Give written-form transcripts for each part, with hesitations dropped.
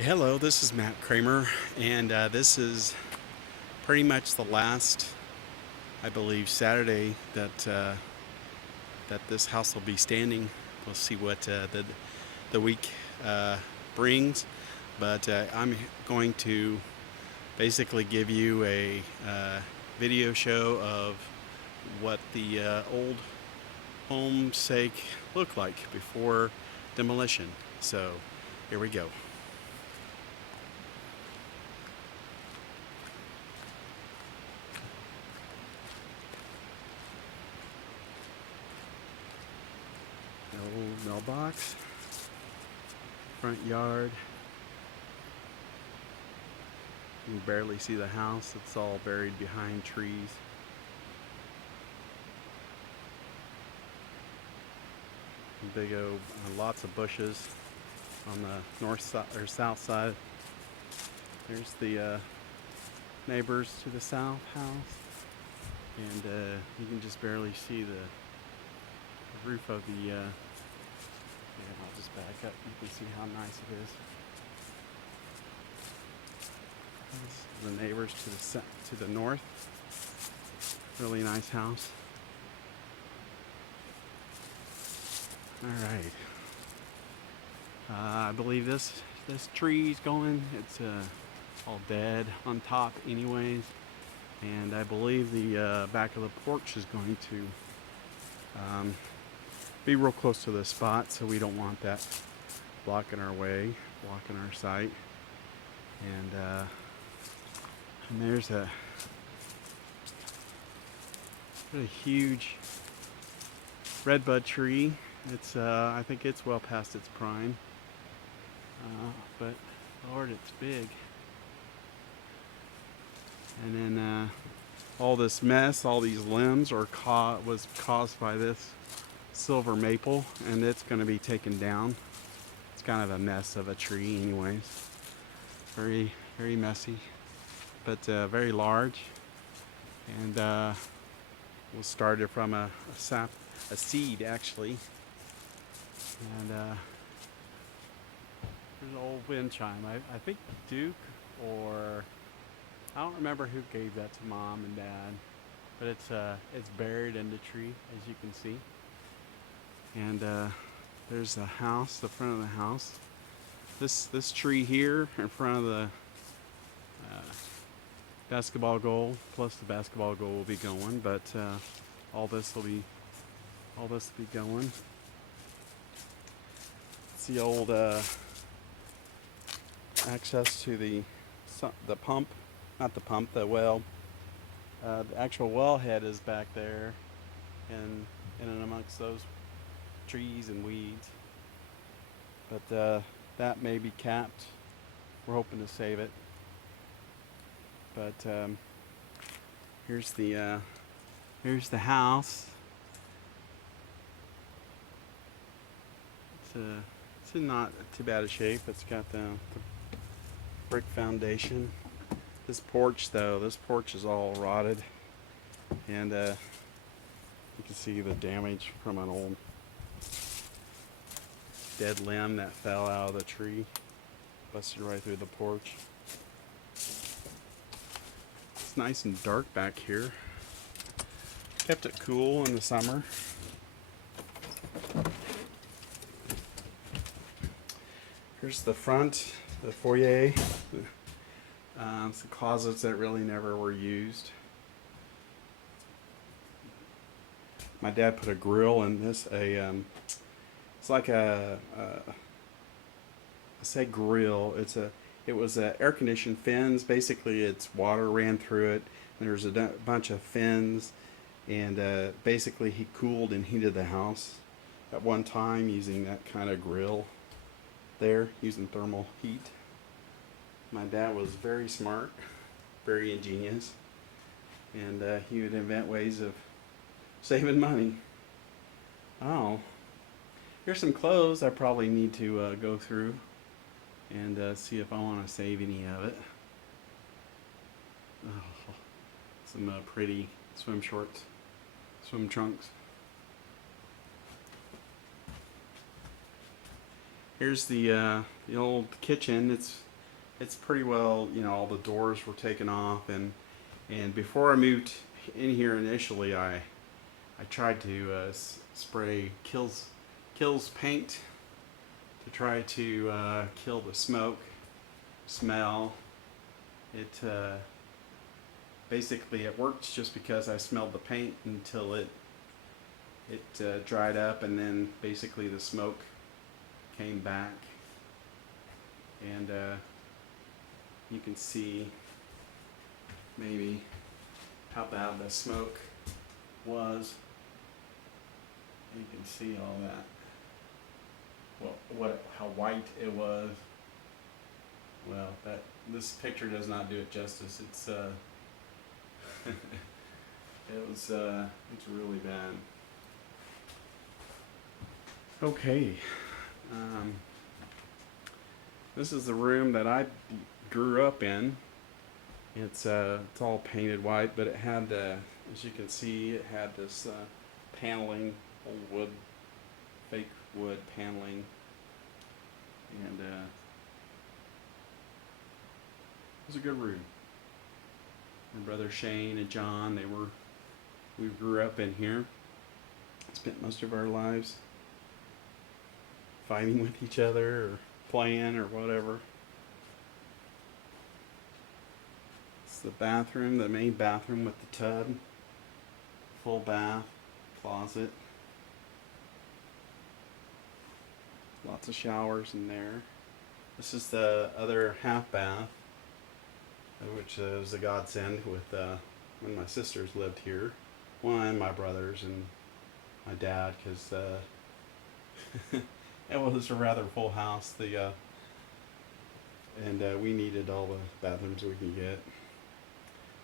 Hello, this is Matt Cramer, and this is pretty much the last, I believe, Saturday that this house will be standing. We'll see what the week brings, but I'm going to basically give you a video show of what the old homesake looked like before demolition. So here we go. The old mailbox, front yard. You can barely see the house, it's all buried behind trees. Big old, lots of bushes on the north side or south side. There's the neighbors to the south house, and you can just barely see the roof of the. Yeah, I'll just back up. You can see how nice it is. The neighbors to the north. Really nice house. All right. I believe this tree's going. It's all dead on top, anyways. And I believe the back of the porch is going to be real close to this spot, so we don't want that blocking our way, blocking our sight. And there's a really huge redbud tree. It's I think it's well past its prime, but Lord, it's big. And then all this mess, all these limbs was caused by this silver maple, and it's going to be taken down. It's kind of a mess of a tree, anyways. Very, very messy, but very large. And we'll start it from a seed, actually. And there's an old wind chime. I think Duke, or I don't remember who gave that to Mom and Dad, but it's buried in the tree, as you can see. And there's the house, the front of the house. This tree here in front of the basketball goal, plus the basketball goal will be going, but all this will be going. It's the old access to the pump, not the pump, the well. The actual wellhead is back there, and in and amongst those trees and weeds. But that may be capped. We're hoping to save it. But here's the house. It's in not too bad a shape. It's got the brick foundation. This porch, though, this porch is all rotted, and you can see the damage from an old dead limb that fell out of the tree, busted right through the porch. It's nice and dark back here. Kept it cool in the summer. Here's the front, the foyer. Some closets that really never were used. My dad put a grill in this. It's like I say grill. It was air conditioned fins. Basically, it's water ran through it. There's a bunch of fins, and basically he cooled and heated the house at one time using that kind of grill there, using thermal heat. My dad was very smart, very ingenious, and he would invent ways of saving money. Oh, here's some clothes I probably need to go through and see if I want to save any of it. Oh, some pretty swim shorts, swim trunks. Here's the old kitchen. It's it's pretty well, you know, all the doors were taken off, and before I moved in here initially, I tried to spray kills paint to try to kill the smoke smell. It basically it worked just because I smelled the paint until it dried up, and then basically the smoke came back, and you can see maybe how bad the smoke was. You can see all that. Well, how white it was. Well, this picture does not do it justice. It's it's really bad. Okay, this is the room that I grew up in. It's all painted white, but it had, as you can see, it had this paneling, old wood, fake wood paneling, and it was a good room. My brother Shane and John, we grew up in here. Spent most of our lives fighting with each other or playing or whatever. It's the bathroom, the main bathroom with the tub, full bath, closet. Lots of showers in there. This is the other half bath, which is a godsend with when my sisters lived here. Well, and my brothers and my dad, because it was a rather full house. And we needed all the bathrooms we could get.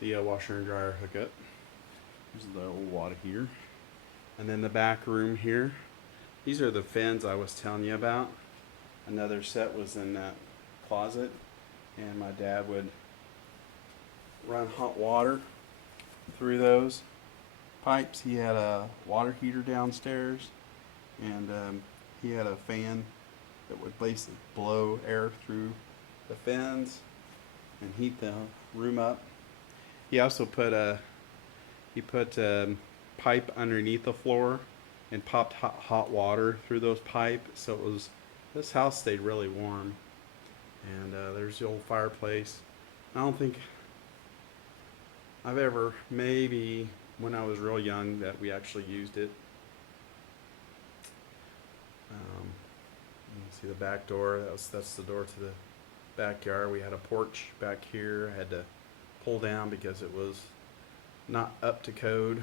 The washer and dryer hookup. There's the old water heater. And then the back room here. These are the fins I was telling you about. Another set was in that closet, and my dad would run hot water through those pipes. He had a water heater downstairs, and he had a fan that would basically blow air through the fins and heat the room up. He also put pipe underneath the floor and popped hot water through those pipes, so this house stayed really warm. And there's the old fireplace. I don't think I've ever, maybe when I was real young, that we actually used it. You can see the back door. That's the door to the backyard. We had a porch back here. I had to pull down because it was not up to code.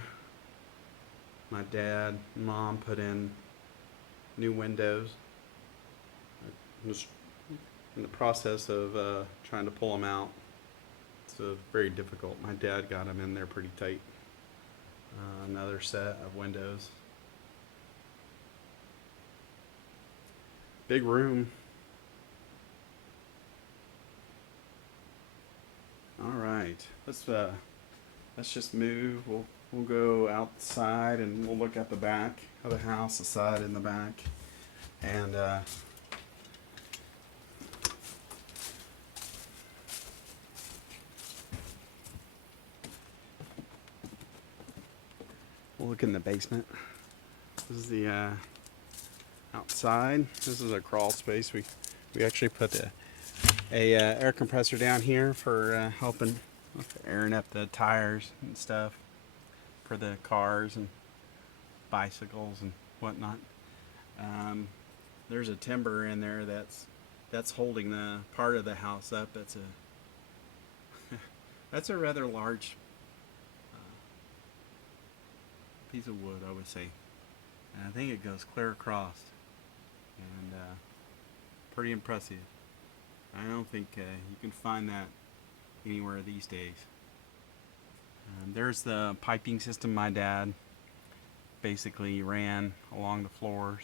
My dad and mom put in new windows. I was in the process of trying to pull them out. It's very difficult. My dad got them in there pretty tight. Another set of windows. Big room. All right, let's just move. We'll go outside and we'll look at the back of the house, the side and the back, and we'll look in the basement. This is the outside. This is a crawl space. We actually put a air compressor down here for helping with airing up the tires and stuff for the cars and bicycles and whatnot. There's a timber in there that's holding the part of the house up. That's a rather large piece of wood, I would say. And I think it goes clear across, and pretty impressive. I don't think you can find that anywhere these days. There's the piping system my dad basically ran along the floors.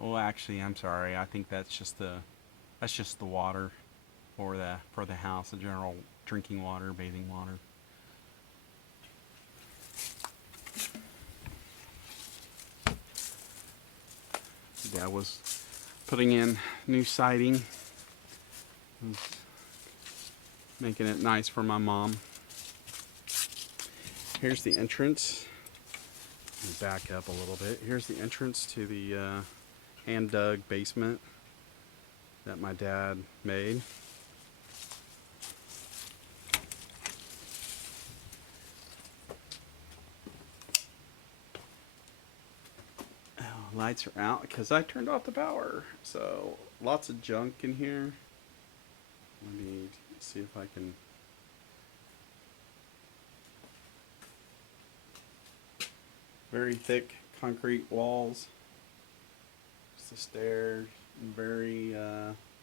Well, actually, I'm sorry. I think that's just the water for the house, the general drinking water, bathing water. Dad was putting in new siding Making it nice for my mom. Here's the entrance. Let me back up a little bit. Here's the entrance to the hand-dug basement that my dad made. Oh, lights are out because I turned off the power. So lots of junk in here. Let me see if I can. Very thick concrete walls. Just the stairs. Very,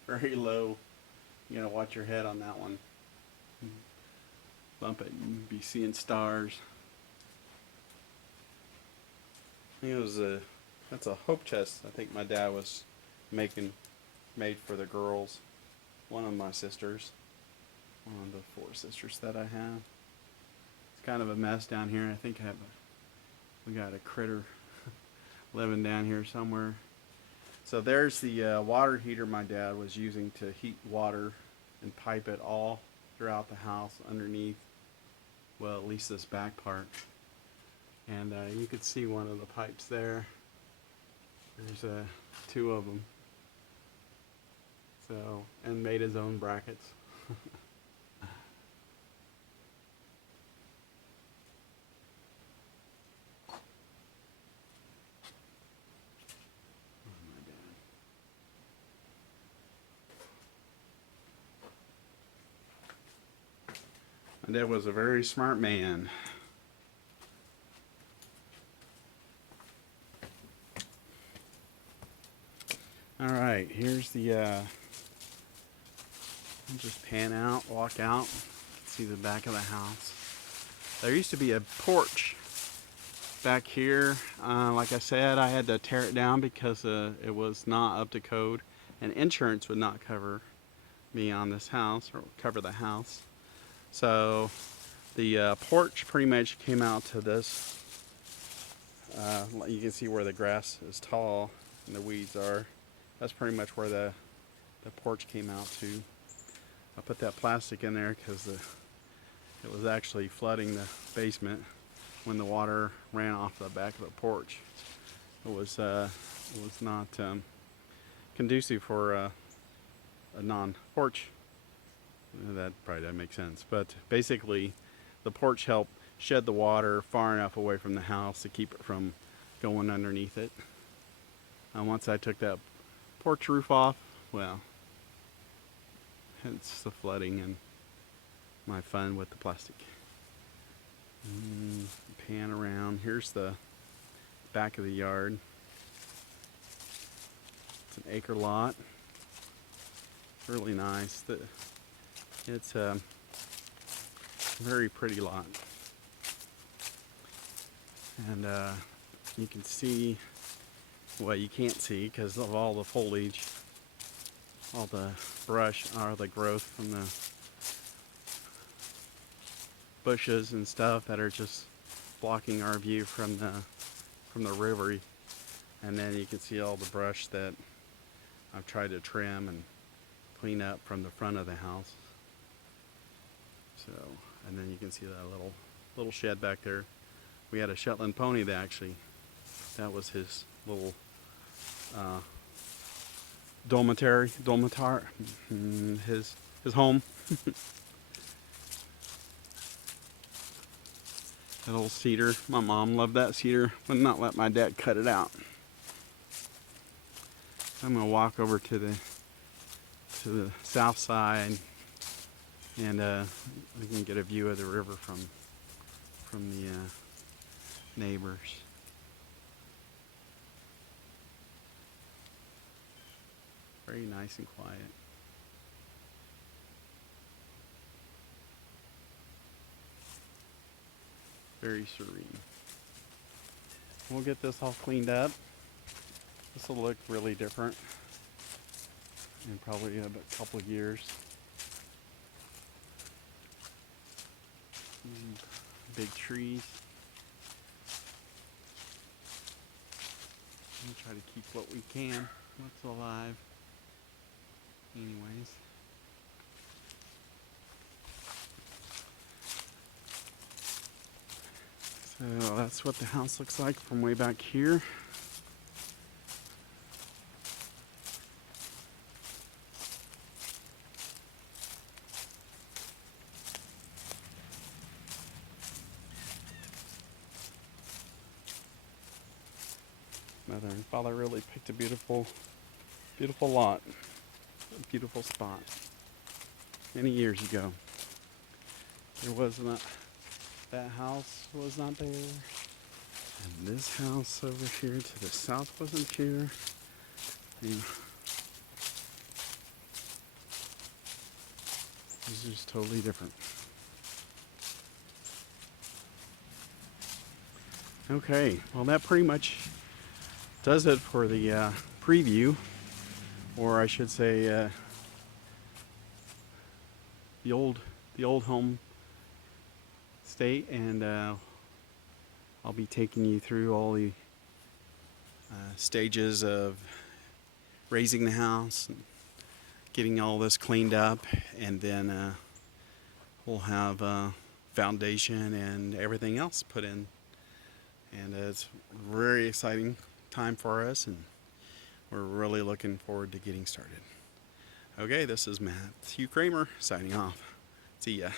very low. You gotta watch your head on that one. Bump it, and be seeing stars. I think it was that's a hope chest. I think my dad was made for the girls. One of my sisters. One of the 4 sisters that I have. It's kind of a mess down here. I think we got a critter living down here somewhere. So there's the water heater my dad was using to heat water and pipe it all throughout the house underneath. Well, at least this back part. And you could see one of the pipes there. There's 2 of them. So, and made his own brackets. My dad was a very smart man. All right, here's the, I'll just pan out, walk out, see the back of the house. There used to be a porch back here. Like I said, I had to tear it down because it was not up to code, and insurance would not cover me on this house, or cover the house. So the porch pretty much came out to this. You can see where the grass is tall and the weeds are. That's pretty much where the porch came out to. I put that plastic in there because it was actually flooding the basement when the water ran off the back of the porch. It was not conducive for a non-porch. That probably doesn't make sense, but basically the porch helped shed the water far enough away from the house to keep it from going underneath it. Once I took that porch roof off, well, hence the flooding and my fun with the plastic. Pan around. Here's the back of the yard. It's an acre lot. Really nice. It's a very pretty lot. And you can see, well, you can't see because of all the foliage, all the brush, or the growth from the bushes and stuff that are just blocking our view from the river. And then you can see all the brush that I've tried to trim and clean up from the front of the house. So, and then you can see that little shed back there. We had a Shetland pony that was his little his home. That old cedar. My mom loved that cedar. Would not let my dad cut it out. I'm gonna walk over to the south side, and we can get a view of the river from the neighbors. Very nice and quiet. Very serene. We'll get this all cleaned up. This will look really different in probably a couple of years. Big trees. We'll try to keep what we can, what's alive. Anyways. that's what the house looks like from way back here. Mother and father really picked a beautiful, beautiful lot, a beautiful spot. Many years ago, there was not, that house was not there, and this house over here to the south wasn't here. And this is just totally different. Okay, well that pretty much does it for the preview, or I should say the old home state, and I'll be taking you through all the stages of raising the house and getting all this cleaned up, and then we'll have foundation and everything else put in, and it's a very exciting time for us, and we're really looking forward to getting started. Okay, this is Matthew Cramer signing off. See ya.